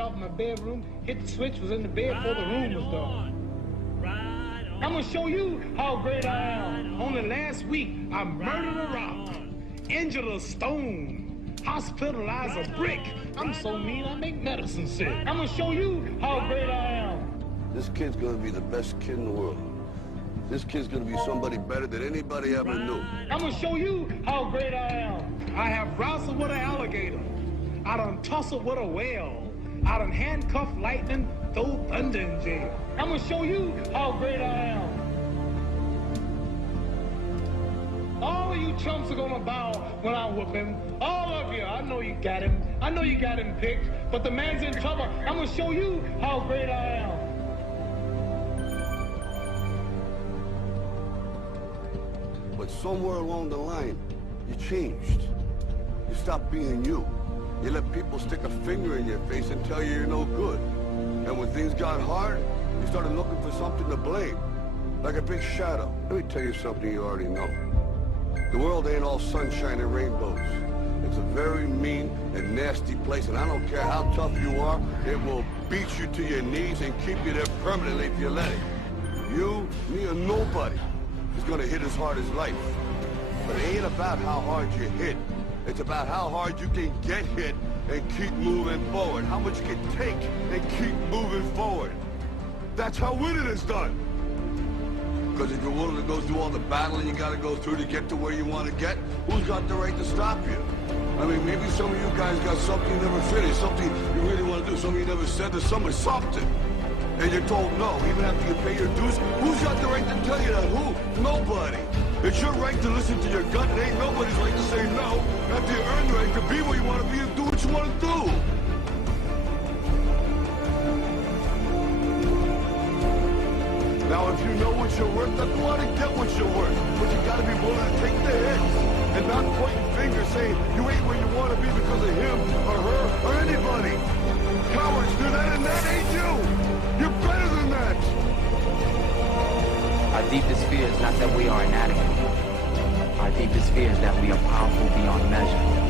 Off my bedroom, hit the switch, was in the bed before the room was done. I'm gonna show you how great I am. Only last week, I murdered a rock, injured a stone, hospitalized a brick. I'm so mean, I make medicine sick. I'm gonna show you how great I am. This kid's gonna be the best kid in the world. This kid's gonna be somebody better than anybody ever knew. I'm gonna show you how great I am. I have wrestled with an alligator. I done tussled with a whale. I done handcuffed lightning, throw thunder in jail. I'm gonna show you how great I am. All of you chumps are gonna bow when I whoop him. All of you, I know you got him. I know you got him picked, but the man's in trouble. I'm gonna show you how great I am. But somewhere along the line, you changed. You stopped being you. You let people stick a finger in your face and tell you you're no good. And when things got hard, you started looking for something to blame. Like a big shadow. Let me tell you something you already know. The world ain't all sunshine and rainbows. It's a very mean and nasty place, and I don't care how tough you are, it will beat you to your knees and keep you there permanently if you let it. You, me, or nobody is gonna hit as hard as life. But it ain't about how hard you hit. It's about how hard you can get hit and keep moving forward. How much you can take and keep moving forward. That's how winning is done. Because if you're willing to go through all the battling you got to go through to get to where you want to get, who's got the right to stop you? I mean, maybe some of you guys got something you never finished, something you really want to do, something you never said to somebody, something. And you're told no, even after you pay your dues. Who's got the right to tell you that? Who? Nobody. It's your right to listen to your gut. It ain't nobody's right to say no after you earn the right to be where you want to be and do what you want to do. Now, if you know what you're worth, then go out and get what you're worth. But you got to be willing to take the hits and not pointing fingers saying you ain't where you want to be because of him or her or anybody. Cowards do that, and that ain't you. You're better than that. Our deepest fear is not that we are inadequate. Our deepest fear is that we are powerful beyond measure.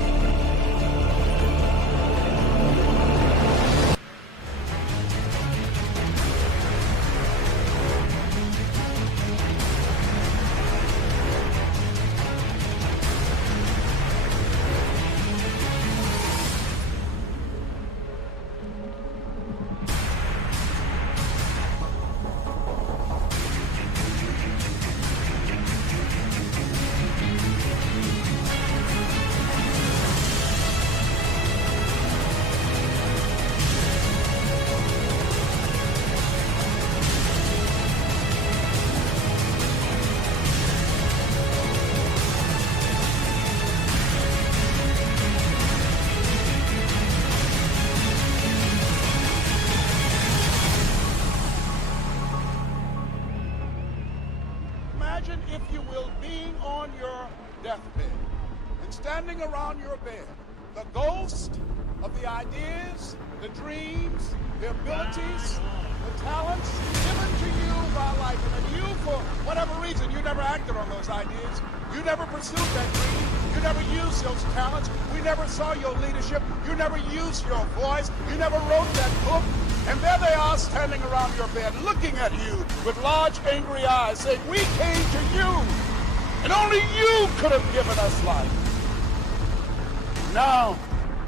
Imagine, if you will, being on your deathbed and standing around your bed, the ghost of the ideas, the dreams, the abilities, the talents given to you by life. And you, for whatever reason, you never acted on those ideas. You never pursued that dream. You never used those talents. We never saw your leadership. You never used your voice. You never wrote that book. And there they are standing around your bed, looking at you with large, angry eyes, saying, we came to you, and only you could have given us life. Now,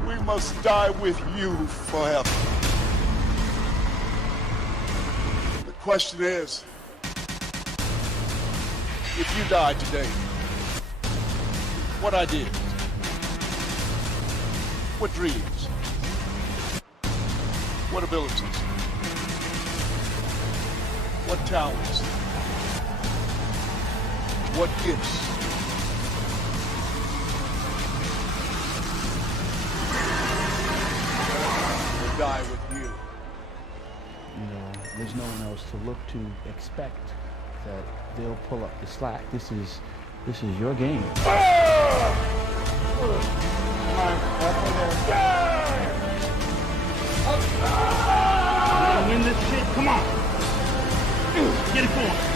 we must die with you forever. question is, if you died today, what ideas, what dreams, what abilities, what talents, what gifts will die with you? You know, there's no one else to look to expect that they'll pull up the slack. This is your game. Win this shit. Come on. Get it going.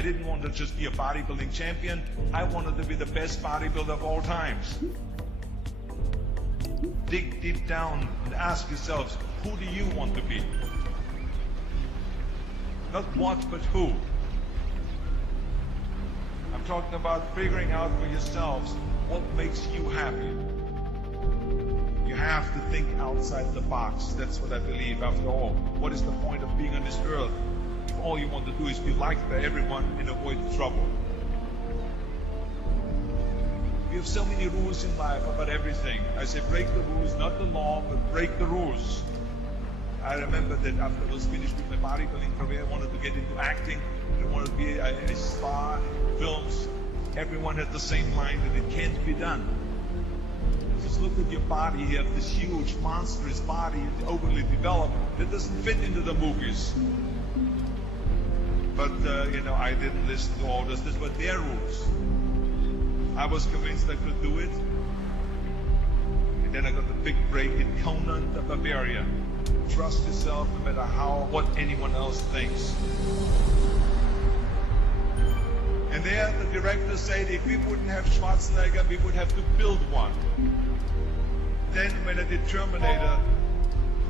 I didn't want to just be a bodybuilding champion. I wanted to be the best bodybuilder of all times. Dig deep down and ask yourselves, who do you want to be? Not what, but who. I'm talking about figuring out for yourselves what makes you happy. You have to think outside the box. That's what I believe. After all, what is the point of being on this earth if all you want to do is be liked by everyone and avoid trouble? We have so many rules in life about everything. I say break the rules, not the law, but break the rules. I remember that after I was finished with my bodybuilding career, I wanted to get into acting. I wanted to be a star in films. Everyone had the same mind that it can't be done. Just look at your body. You have this huge, monstrous body, overly developed, that doesn't fit into the movies. But, I didn't listen to all this. This were their rules. I was convinced I could do it. And then I got the big break in Conan the Barbarian. Trust yourself no matter what anyone else thinks. And there the director said if we wouldn't have Schwarzenegger, we would have to build one. Then when I did Terminator,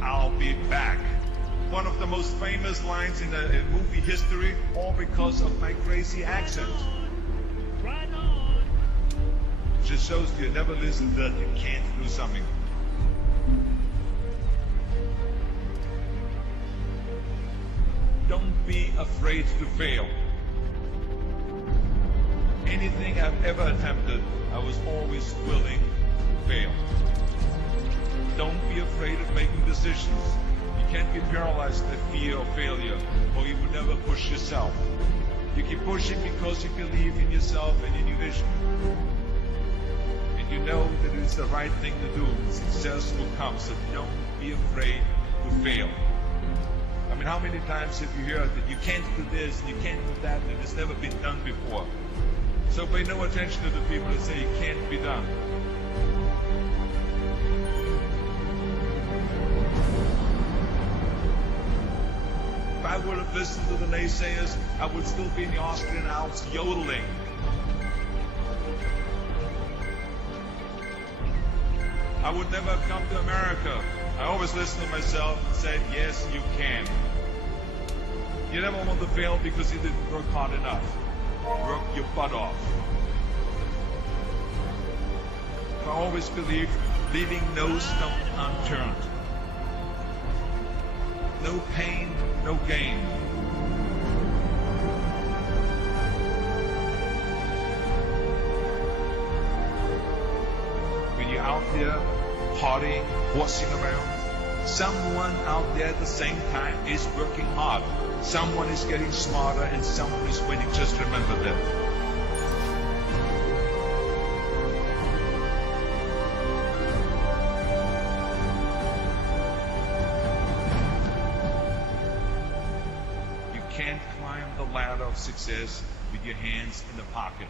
I'll be back. One of the most famous lines in movie history, all because of my crazy accent. Just shows you never listen that you can't do something. Don't be afraid to fail. Anything I've ever attempted, I was always willing to fail. Don't be afraid of making decisions. You can't be paralyzed by fear of failure, or you will never push yourself. You keep pushing because you believe in yourself and in your vision. And you know that it's the right thing to do. Success will come, so don't be afraid to fail. I mean, how many times have you heard that you can't do this, and you can't do that, and it's never been done before? So pay no attention to the people that say it can't be done. If I would have listened to the naysayers, I would still be in the Austrian Alps yodeling. I would never have come to America. I always listened to myself and said, yes, you can. You never want to fail because you didn't work hard enough. Work your butt off. I always believed leaving no stone unturned. No pain, no gain. When you're out there partying, horsing around, someone out there at the same time is working hard. Someone is getting smarter and someone is winning. Just remember that. You can't climb the ladder of success with your hands in the pocket.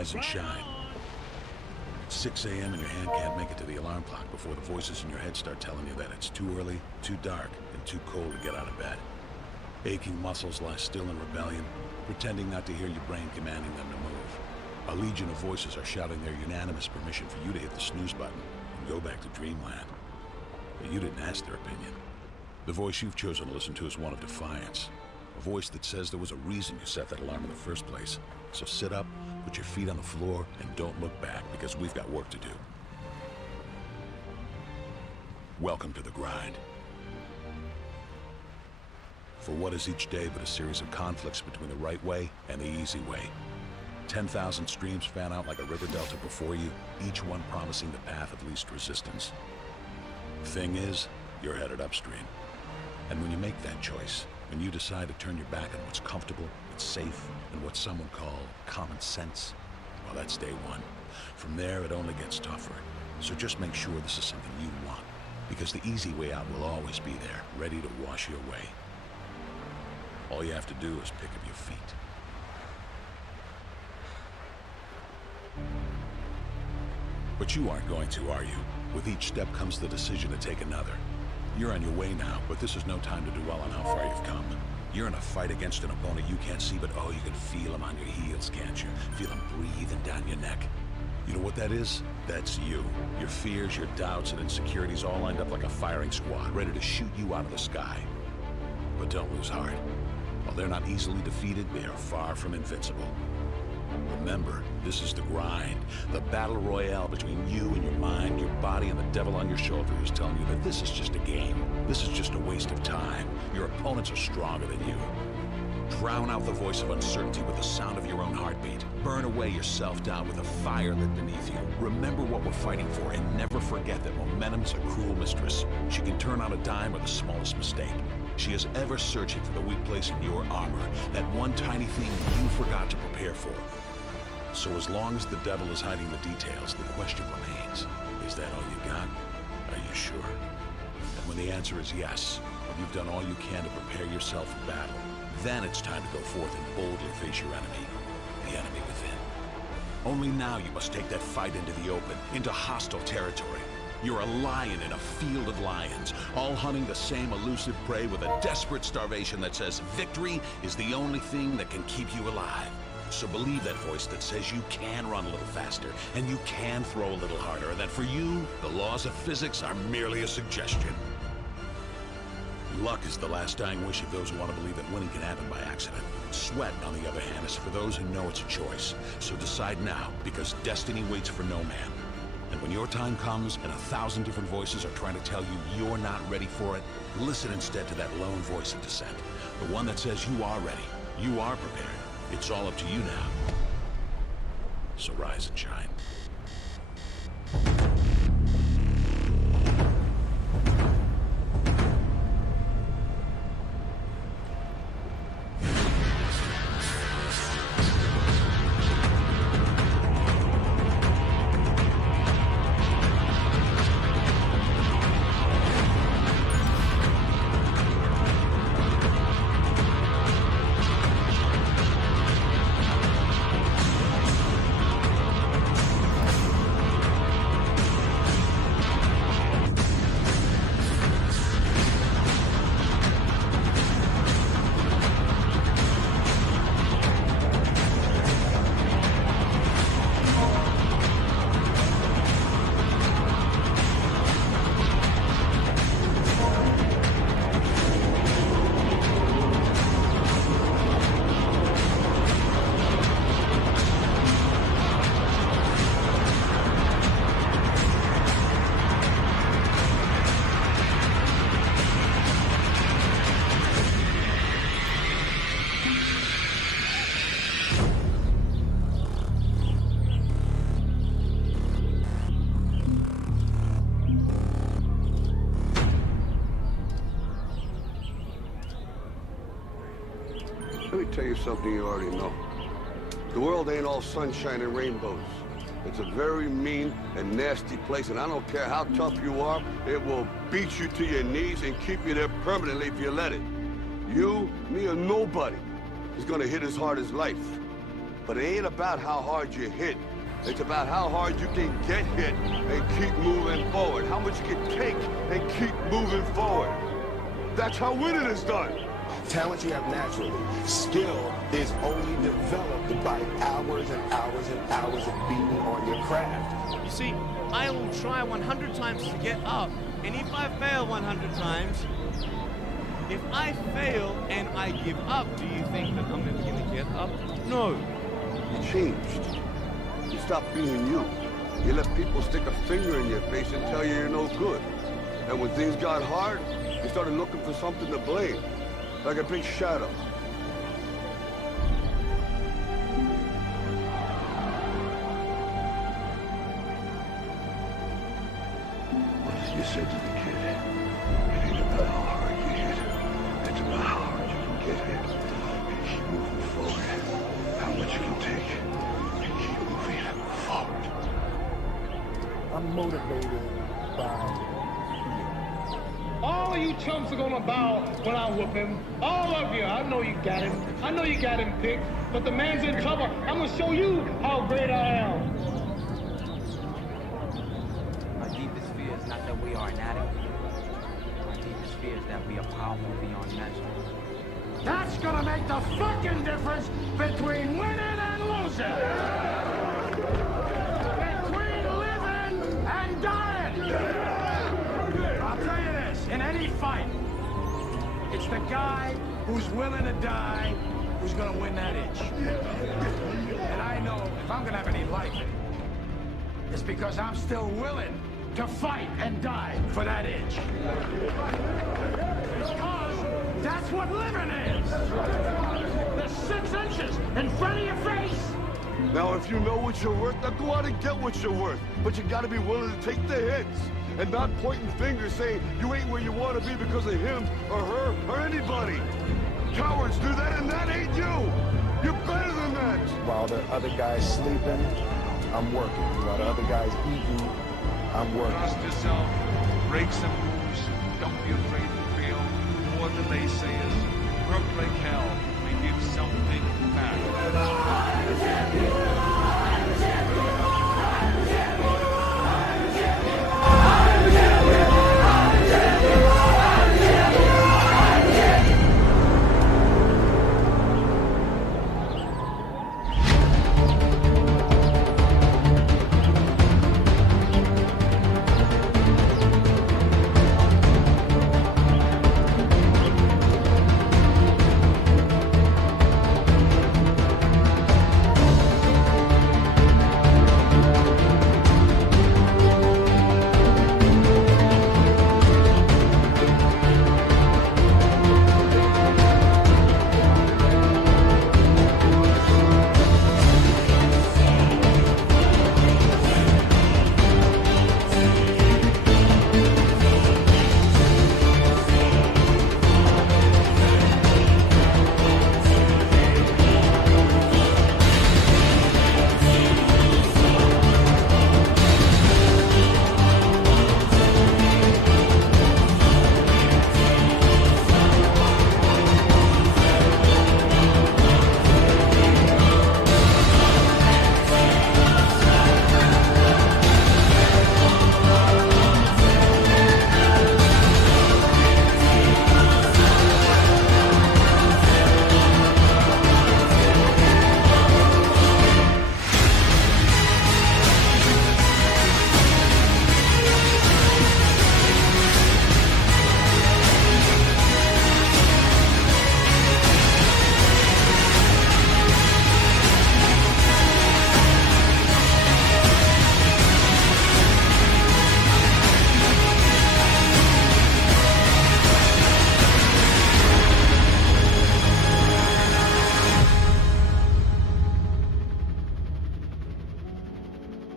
rise and shine. It's 6 a.m. and your hand can't make it to the alarm clock before the voices in your head start telling you that it's too early, too dark, and too cold to get out of bed. Aching muscles lie still in rebellion, pretending not to hear your brain commanding them to move. A legion of voices are shouting their unanimous permission for you to hit the snooze button and go back to dreamland. But you didn't ask their opinion. The voice you've chosen to listen to is one of defiance. A voice that says there was a reason you set that alarm in the first place. So sit up, put your feet on the floor, and don't look back, because we've got work to do. Welcome to the grind. For what is each day but a series of conflicts between the right way and the easy way? 10,000 streams fan out like a river delta before you, each one promising the path of least resistance. Thing is, you're headed upstream. And when you make that choice, when you decide to turn your back on what's comfortable, what's safe, and what some would call common sense, well, that's day one. From there, it only gets tougher. So just make sure this is something you want, because the easy way out will always be there, ready to wash you away. All you have to do is pick up your feet. But you aren't going to, are you? With each step comes the decision to take another. You're on your way now, but this is no time to dwell on how far you've come. You're in a fight against an opponent you can't see, but oh, you can feel him on your heels, can't you? Feel him breathing down your neck. You know what that is? That's you. Your fears, your doubts, and insecurities all lined up like a firing squad, ready to shoot you out of the sky. But don't lose heart. While they're not easily defeated, they are far from invincible. Remember, this is the grind, the battle royale between you and your mind, your body, and the devil on your shoulder who's telling you that this is just a game. This is just a waste of time. Your opponents are stronger than you. Drown out the voice of uncertainty with the sound of your own heartbeat. Burn away your self-doubt with a fire lit beneath you. Remember what we're fighting for, and never forget that momentum's a cruel mistress. She can turn on a dime with the smallest mistake. She is ever searching for the weak place in your armor, that one tiny thing you forgot to prepare for. So as long as the devil is hiding the details, the question remains, is that all you got? Are you sure? And when the answer is yes, when you've done all you can to prepare yourself for battle, then it's time to go forth and boldly face your enemy, the enemy within. Only now you must take that fight into the open, into hostile territory. You're a lion in a field of lions, all hunting the same elusive prey with a desperate starvation that says victory is the only thing that can keep you alive. So believe that voice that says you can run a little faster, and you can throw a little harder, and that for you, the laws of physics are merely a suggestion. Luck is the last dying wish of those who want to believe that winning can happen by accident. Sweat, on the other hand, is for those who know it's a choice. So decide now, because destiny waits for no man. And when your time comes and 1,000 different voices are trying to tell you you're not ready for it, listen instead to that lone voice of dissent. The one that says you are ready, you are prepared. It's all up to you now. So rise and shine. Let me tell you something you already know. The world ain't all sunshine and rainbows. It's a very mean and nasty place, and I don't care how tough you are, it will beat you to your knees and keep you there permanently if you let it. You, me, or nobody is gonna hit as hard as life. But it ain't about how hard you hit. It's about how hard you can get hit and keep moving forward. How much you can take and keep moving forward. That's how winning is done. Talent you have naturally. Skill is only developed by hours and hours and hours of beating on your craft. You see, I will try 100 times to get up, and if I fail 100 times, if I fail and I give up, do you think that I'm never going to get up? No. You changed. You stopped being you. You let people stick a finger in your face and tell you you're no good. And when things got hard, you started looking for something to blame. Like a big shadow. You said to the kid, it ain't about how hard you hit. It's about how hard you can get hit. And keep moving forward. How much you can take. And keep moving forward. I'm motivated by All of you chumps are gonna bow when I whoop him. All of you. I know you got him. I know you got him picked. But the man's in trouble. I'm gonna show you how great I am. Our deepest fear is not that we are inadequate. Our deepest fear is that we are powerful beyond measure. That's gonna make the fucking difference between winning and losing. Between living and dying. I'll tell you this, in any fight, it's the guy who's willing to die who's gonna win that itch. And I know if I'm gonna have any life, it's because I'm still willing to fight and die for that itch. Because that's what living is. The 6 inches in front of your face. Now, if you know what you're worth, now go out and get what you're worth. But you gotta be willing to take the hits. And not pointing fingers saying you ain't where you want to be because of him or her or anybody. Cowards do that and that ain't you. You're better than that. while the other guy's sleeping, I'm working. While the other guy's eating, I'm working. Trust yourself, break some rules, don't be afraid to fail. More the naysayers, work like hell, and give something back.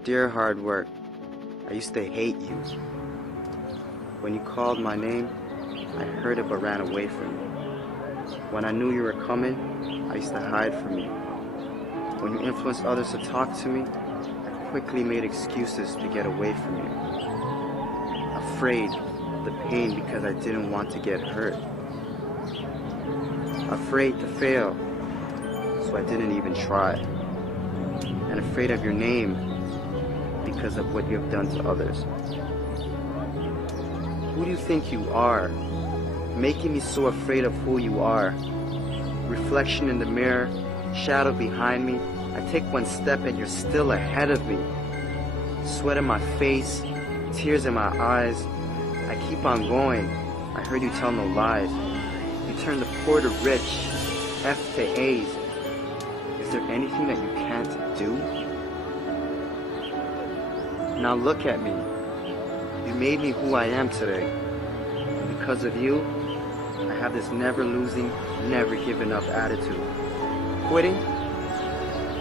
Dear hard work, I used to hate you. When you called my name, I heard it but ran away from you. When I knew you were coming, I used to hide from you. When you influenced others to talk to me, I quickly made excuses to get away from you. Afraid of the pain because I didn't want to get hurt. Afraid to fail, so I didn't even try. and afraid of your name because of what you have done to others. Who do you think you are? Making me so afraid of who you are. Reflection in the mirror, shadow behind me. I take one step and you're still ahead of me. Sweat in my face, tears in my eyes. I keep on going. I heard you tell no lies. You turn the poor to rich, F to A's. Is there anything that you can't do? Now look at me. You made me who I am today. And because of you, I have this never losing, never giving up attitude. Quitting?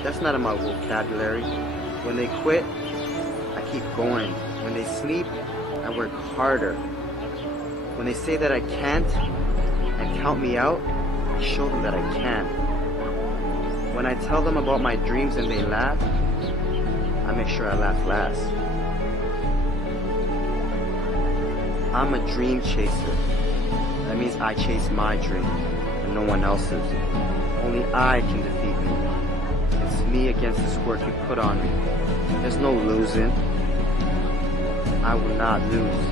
That's not in my vocabulary. When they quit, I keep going. When they sleep, I work harder. When they say that I can't and count me out, I show them that I can. When I tell them about my dreams and they laugh, I make sure I laugh last. I'm a dream chaser. That means I chase my dream and no one else's. Only I can defeat me. It's me against this work you put on me. There's no losing. I will not lose.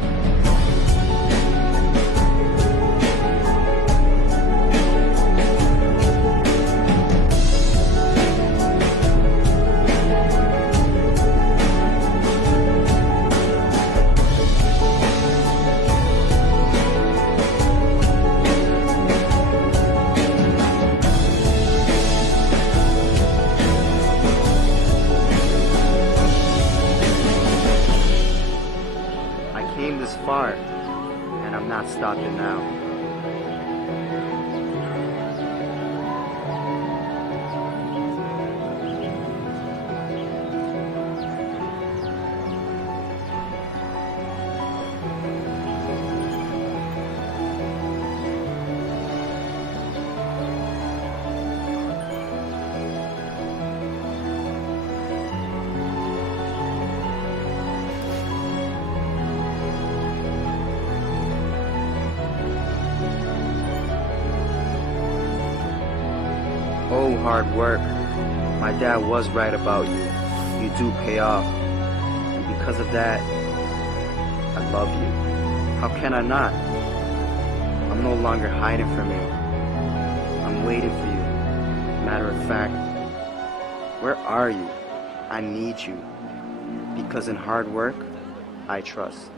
Far, and I'm not stopping now. Oh, hard work. My dad was right about you. You do pay off. And because of that, I love you. How can I not? I'm no longer hiding from you. I'm waiting for you. Matter of fact, where are you? I need you. Because in hard work, I trust.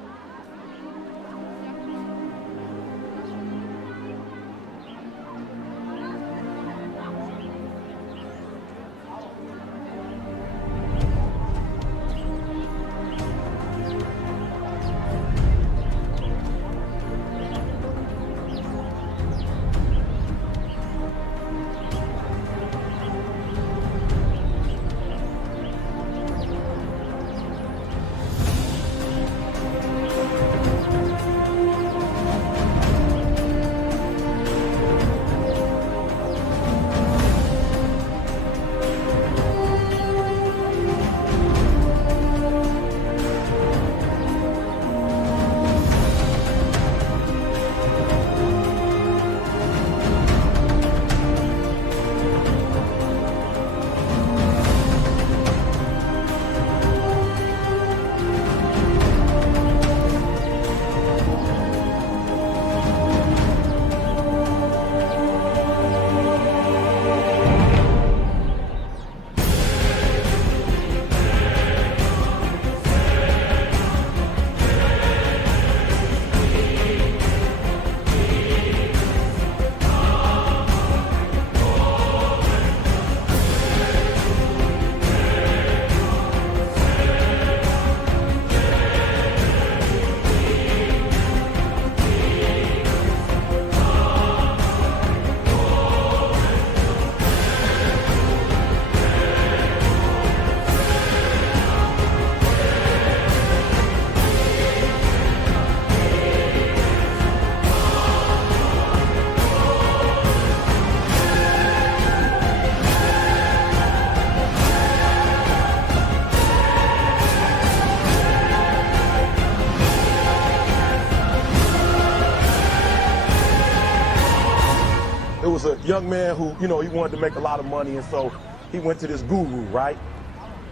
It was a young man who, he wanted to make a lot of money, and so he went to this guru, right?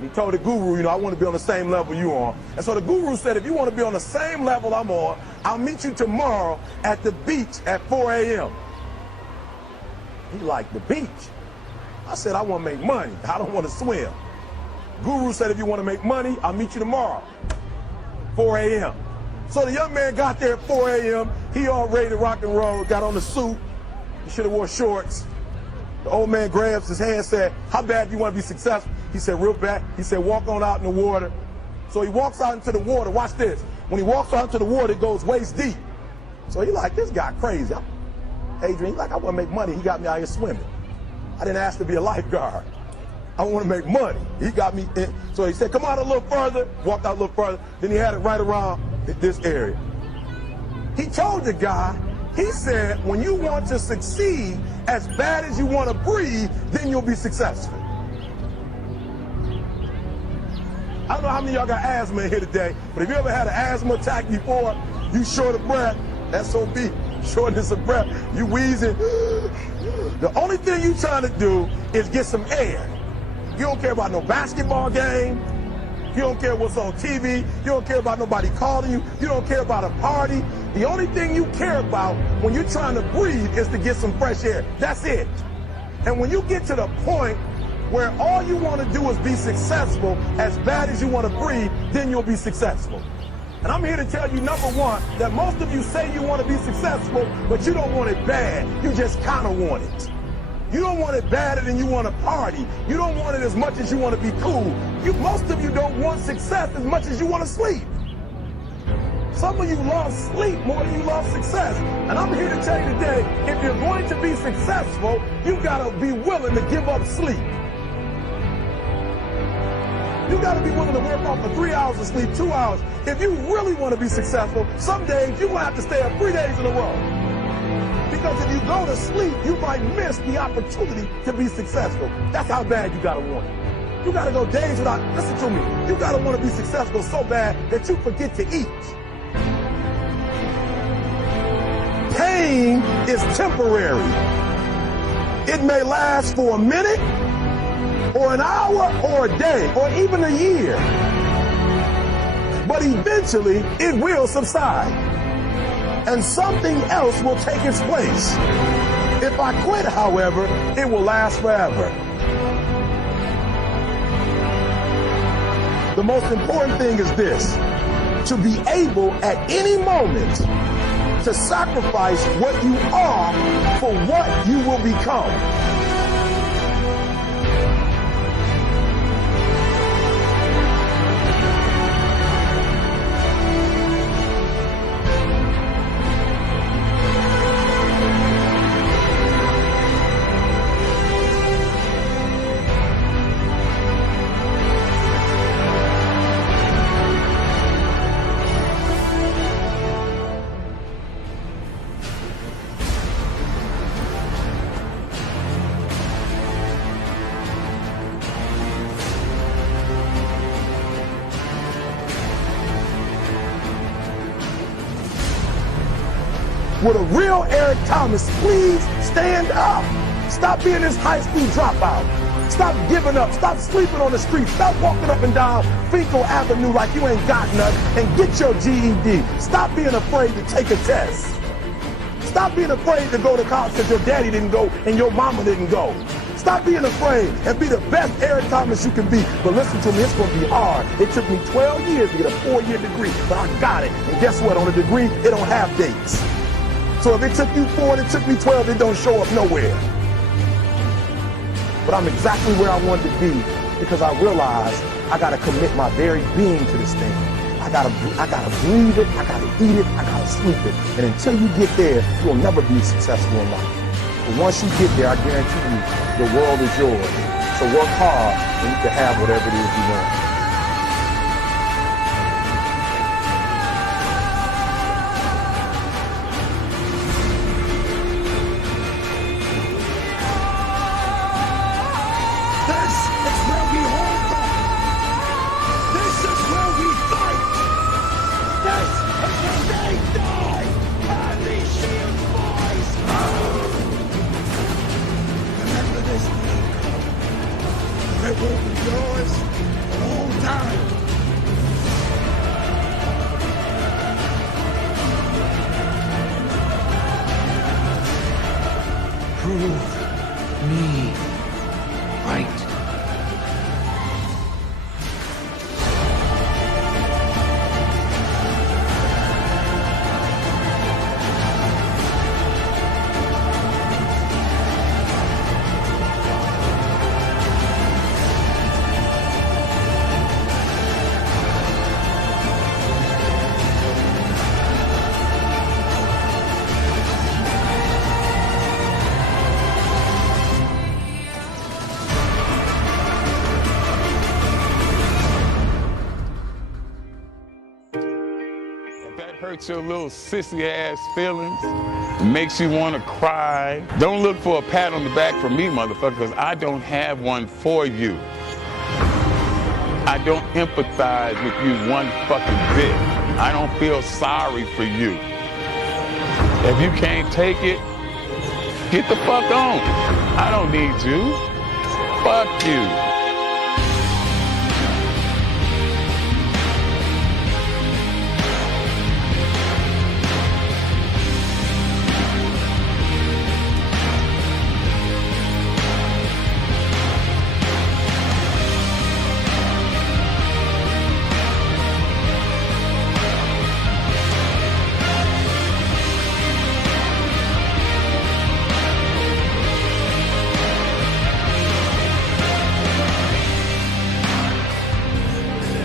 And he told the guru, you know, I want to be on the same level you are. And so the guru said, if you want to be on the same level I'm on, I'll meet you tomorrow at the beach at 4 a.m. He liked the beach. I said, I want to make money. I don't want to swim. Guru said, if you want to make money, I'll meet you tomorrow, 4 a.m. So the young man got there at 4 a.m. He all ready to rock and roll, got on the suit. He should have wore shorts. The old man grabs his hand and said, how bad do you want to be successful? He said, real bad. He said, walk on out in the water. So he walks out into the water. Watch this. When he walks out into the water, it goes waist deep. So he like, this guy crazy. Adrian, he like, I want to make money. He got me out here swimming. I didn't ask to be a lifeguard. I want to make money. He got me in. So he said, come out a little further. Walked out a little further. Then he had it right around this area. He told the guy, he said, when you want to succeed as bad as you want to breathe, then you'll be successful. I don't know how many of y'all got asthma in here today, but if you ever had an asthma attack before, you short of breath, SOB, shortness of breath, you wheezing. The only thing you trying to do is get some air. You don't care about no basketball game. You don't care what's on TV. You don't care about nobody calling you. You don't care about a party. The only thing you care about when you're trying to breathe is to get some fresh air. That's it. And when you get to the point where all you want to do is be successful as bad as you want to breathe, then you'll be successful. And I'm here to tell you, number one, that most of you say you want to be successful, but you don't want it bad. You just kind of want it. You don't want it badder than you want to party. You don't want it as much as you want to be cool. Most of you don't want success as much as you want to sleep. Some of you love sleep more than you love success. And I'm here to tell you today, if you're going to be successful, you got to be willing to give up sleep. You got to be willing to work off for 3 hours of sleep, 2 hours. If you really want to be successful, some days you're going to have to stay up 3 days in a row. Because if you go to sleep, you might miss the opportunity to be successful. That's how bad you got to want it. You got to go days without, listen to me, you got to want to be successful so bad that you forget to eat. Pain is temporary. It may last for a minute, or an hour, or a day, or even a year. But eventually, it will subside. And something else will take its place. If I quit, however, it will last forever. The most important thing is this: to be able at any moment to sacrifice what you are for what you will become. With a real Eric Thomas, please stand up. Stop being this high school dropout. Stop giving up. Stop sleeping on the street. Stop walking up and down Finkel Avenue like you ain't got nothing, and get your GED. Stop being afraid to take a test. Stop being afraid to go to college because your daddy didn't go and your mama didn't go. Stop being afraid and be the best Eric Thomas you can be. But listen to me, it's going to be hard. It took me 12 years to get a 4-year degree, but I got it. And guess what? On a degree, it don't have dates. So if it took you 4 and it took me 12, it don't show up nowhere. But I'm exactly where I wanted to be because I realized I got to commit my very being to this thing. I gotta breathe it, I gotta eat it, I gotta sleep it. And until you get there, you'll never be successful in life. But once you get there, I guarantee you, the world is yours. So work hard and you can have whatever it is you want. It will be yours. hurt your little sissy ass feelings, makes you want to cry, don't look for a pat on the back from me, motherfucker, because I don't have one for you. I don't empathize with you one fucking bit. I don't feel sorry for you. If you can't take it, get the fuck on. I don't need you. Fuck you.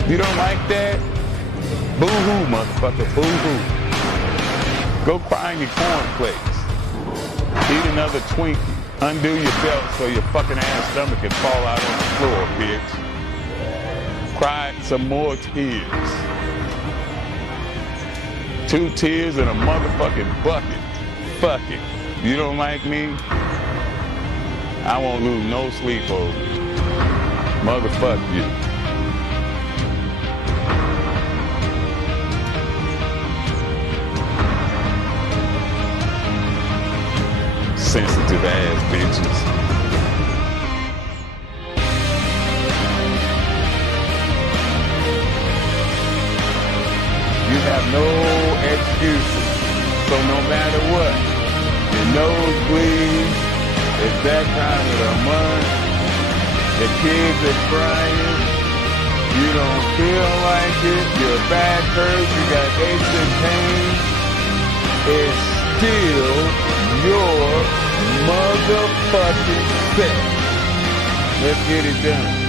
You don't like that? Boo-hoo, motherfucker, boo-hoo. Go cry in your cornflakes. Eat another Twinkie. Undo your belt so your fucking ass stomach can fall out on the floor, bitch. Cry some more tears. 2 tears in a motherfucking bucket. Fuck it. You don't like me? I won't lose no sleep over you. Motherfuck you. Sensitive ass bitches. You have no excuses. So no matter what, your nose bleeds, it's that time of the month, the kids are crying, you don't feel like it, your back hurts, you got aches and pains, it's still your motherfucking set. Let's get it done.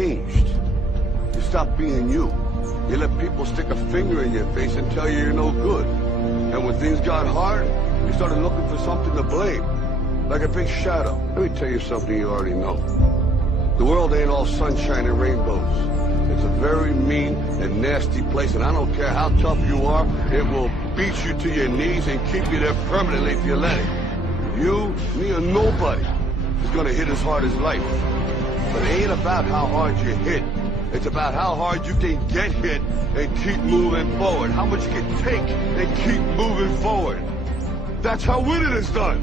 changed. You stopped being you. You let people stick a finger in your face and tell you you're no good. And when things got hard, you started looking for something to blame, like a big shadow. Let me tell you something you already know. The world ain't all sunshine and rainbows. It's a very mean and nasty place, and I don't care how tough you are, it will beat you to your knees and keep you there permanently if you let it. You, me, or nobody is gonna hit as hard as life. But it ain't about how hard you hit. It's about how hard you can get hit and keep moving forward. How much you can take and keep moving forward. That's how winning is done.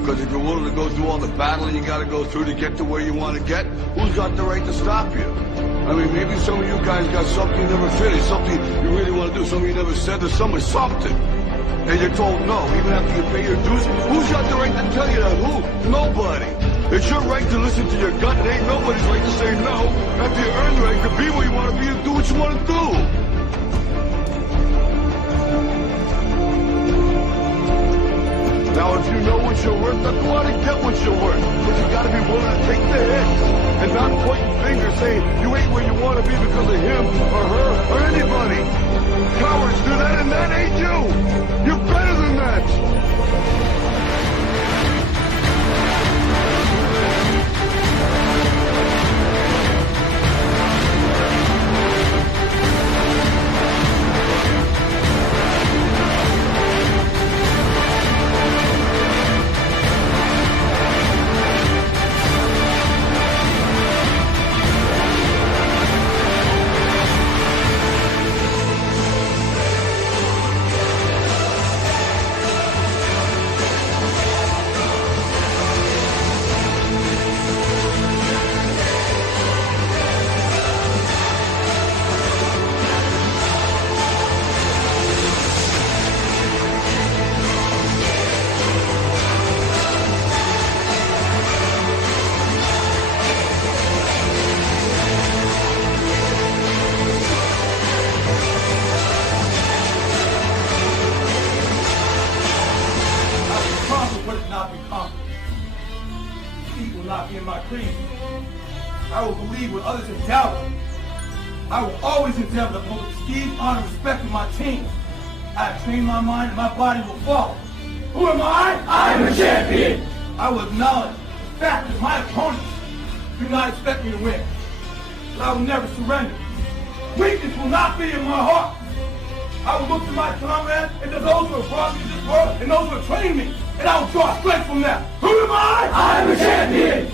Because if you're willing to go through all the battling you gotta go through to get to where you want to get, who's got the right to stop you? I mean, maybe some of you guys got something you never finished, something you really want to do, something you never said to someone, something. And you're told no, even after you pay your dues. Who's got the right to tell you that? Who? Nobody. It's your right to listen to your gut. It ain't nobody's right to say no. After you earn the right to be where you want to be and do what you want to do. Now, if you know what you're worth, then go out and get what you're worth. But you gotta be willing to take the hits and not pointing fingers saying you ain't where you want to be because of him or her or anybody. Cowards do that, and that ain't you. You're better than that. dreams. I will believe when others have doubted. I will always endeavor to hold the esteem, honor, and respect of my team. I have trained my mind and my body will follow. Who am I? I am a champion. I will acknowledge the fact that my opponents do not expect me to win. But I will never surrender. Weakness will not be in my heart. I will look to my comrades and to those who have brought me to this world and those who have trained me, and I will draw strength from them. Who am I? I am a champion.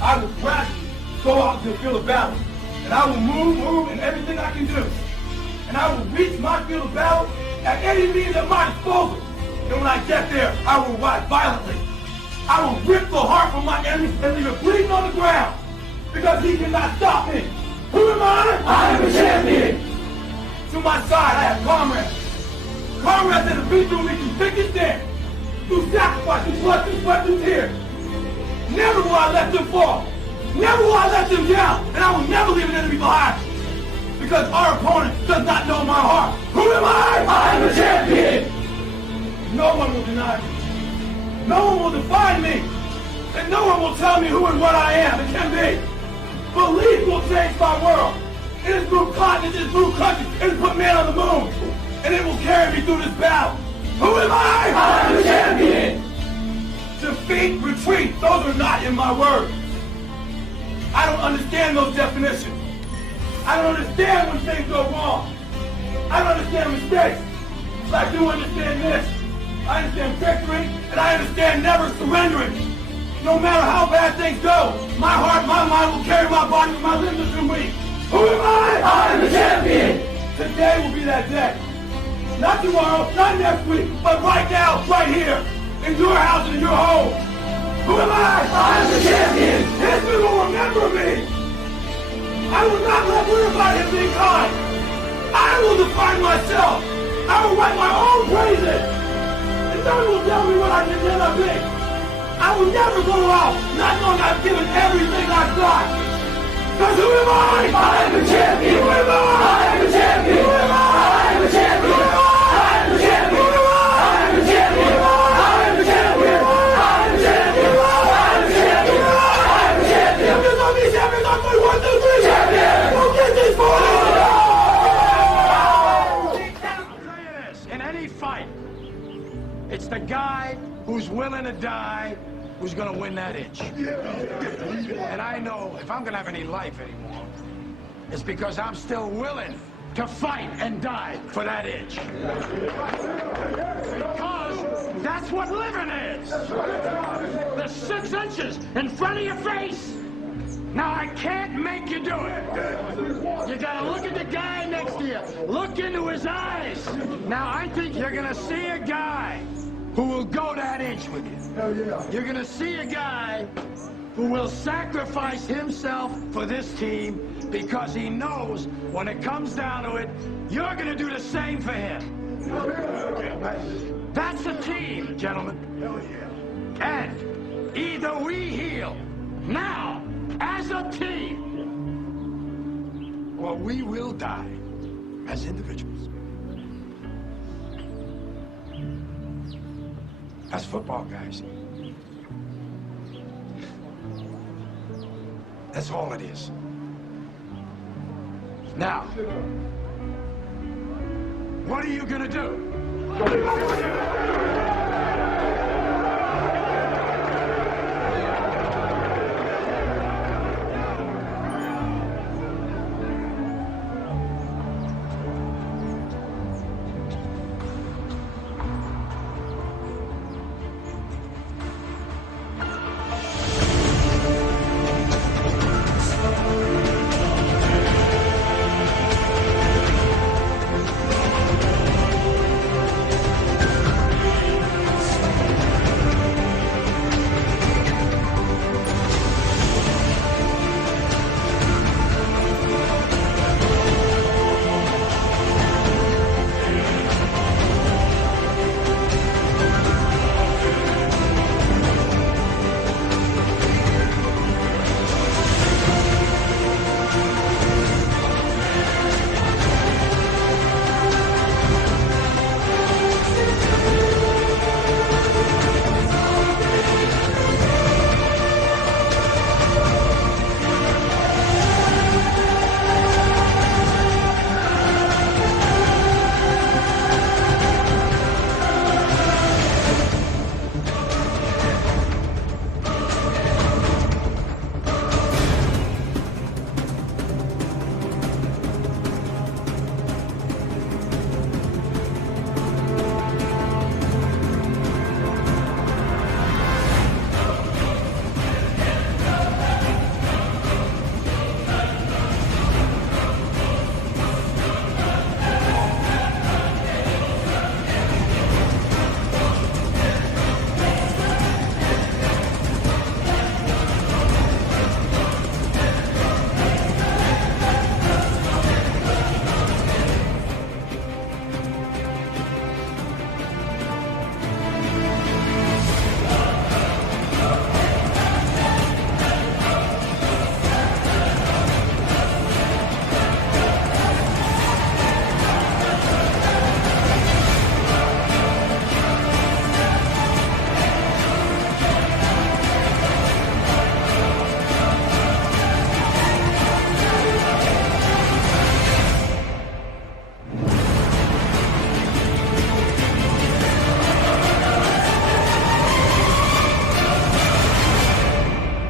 I will gradually go out to the field of battle, and I will move in everything I can do. And I will reach my field of battle at any means at my disposal. And when I get there, I will ride violently. I will rip the heart from my enemy and leave it bleeding on the ground, because he cannot stop me. Who am I? I am a champion. To my side, I have comrades. Comrades that have been through me through thick and thin, through sacrifice, through blood, through sweat, through tears. Never will I let them fall. Never will I let them down. And I will never leave an enemy behind. Because our opponent does not know my heart. Who am I? I am a champion. No one will deny me. No one will define me. And no one will tell me who and what I am and can be. Belief will change my world. It has moved continents, it has moved countries, it has put man on the moon. And it will carry me through this battle. Who am I? I am a champion. Defeat, retreat, those are not in my words. I don't understand those definitions. I don't understand when things go wrong. I don't understand mistakes. But I do understand this. I understand victory, and I understand never surrendering. No matter how bad things go, my heart, my mind will carry my body when my limbs are too weak. Who am I? I am the champion. Today will be that day. Not tomorrow, not next week, but right now, right here, in your house and in your home. Who am I? I am the champion. History will remember me. I will not let everybody have been kind. I will define myself. I will write my own praises. And no one will tell me what I can never be. I will never go out not knowing I've given everything I've got. Because who am I? I am a champion. Who am I? I am a champion. Who am I? I am a champion. Who am I? I am a champion. Who am I? I am a champion. I am a champion. I am a champion. I am a champion. I am a champion. Champions on me, champions on me. 1, 2, 3, champion. We'll get this for you. I'll tell you this, in any fight, it's the guy who's willing to die who's gonna win that inch. And I know if I'm gonna have any life anymore, it's because I'm still willing to fight and die for that inch. Because that's what living is. The 6 inches in front of your face. Now I can't make you do it. You gotta look at the guy next to you. Look into his eyes. Now I think you're gonna see a guy who will go that inch with you. You're gonna see a guy who will sacrifice himself for this team because he knows when it comes down to it, you're gonna do the same for him. That's a team, gentlemen. And either we heal now as a team, or we will die as individuals. That's football, guys. That's all it is. Now, what are you gonna do?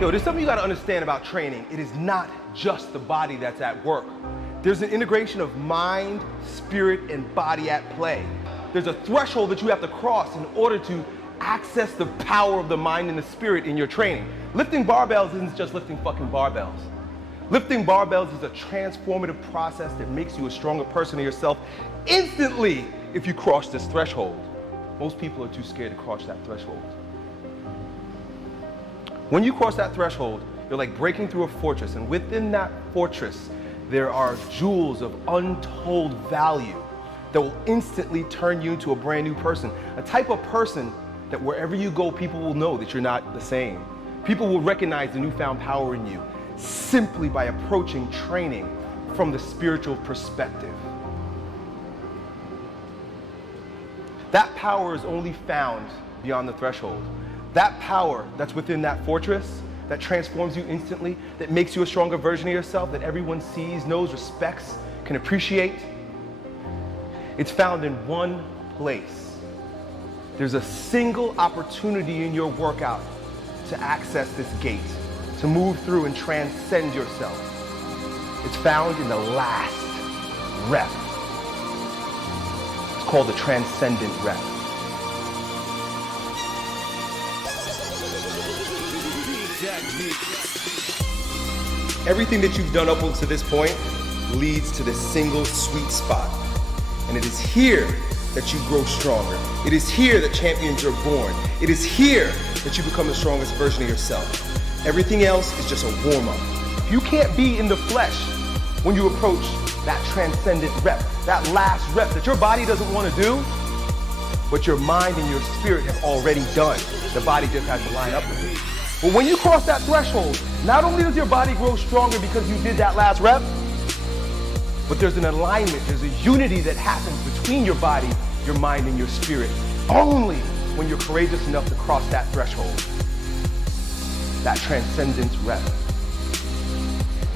Yo, there's something you gotta understand about training. It is not just the body that's at work. There's an integration of mind, spirit, and body at play. There's a threshold that you have to cross in order to access the power of the mind and the spirit in your training. Lifting barbells isn't just lifting fucking barbells. Lifting barbells is a transformative process that makes you a stronger person of yourself instantly if you cross this threshold. Most people are too scared to cross that threshold. When you cross that threshold, you're like breaking through a fortress, and within that fortress, there are jewels of untold value that will instantly turn you into a brand new person. A type of person that wherever you go, people will know that you're not the same. People will recognize the newfound power in you simply by approaching training from the spiritual perspective. That power is only found beyond the threshold. That power that's within that fortress, that transforms you instantly, that makes you a stronger version of yourself, that everyone sees, knows, respects, can appreciate, it's found in one place. There's a single opportunity in your workout to access this gate, to move through and transcend yourself. It's found in the last rep. It's called the transcendent rep. Everything that you've done up until this point leads to this single sweet spot. And it is here that you grow stronger. It is here that champions are born. It is here that you become the strongest version of yourself. Everything else is just a warm-up. You can't be in the flesh when you approach that transcendent rep, that last rep that your body doesn't want to do, but your mind and your spirit have already done. The body just has to line up with it. But when you cross that threshold, not only does your body grow stronger because you did that last rep, but there's an alignment, there's a unity that happens between your body, your mind, and your spirit, only when you're courageous enough to cross that threshold, that transcendence rep.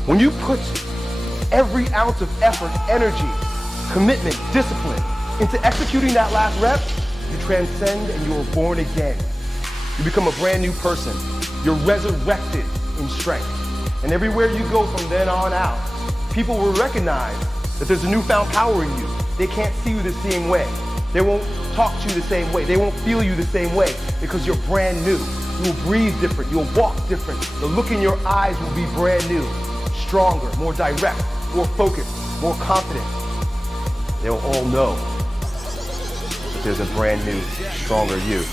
When you put every ounce of effort, energy, commitment, discipline into executing that last rep, you transcend and you are born again. You become a brand new person. You're resurrected in strength. And everywhere you go from then on out, people will recognize that there's a newfound power in you. They can't see you the same way. They won't talk to you the same way. They won't feel you the same way because you're brand new. You will breathe different. You'll walk different. The look in your eyes will be brand new, stronger, more direct, more focused, more confident. They'll all know that there's a brand new, stronger you.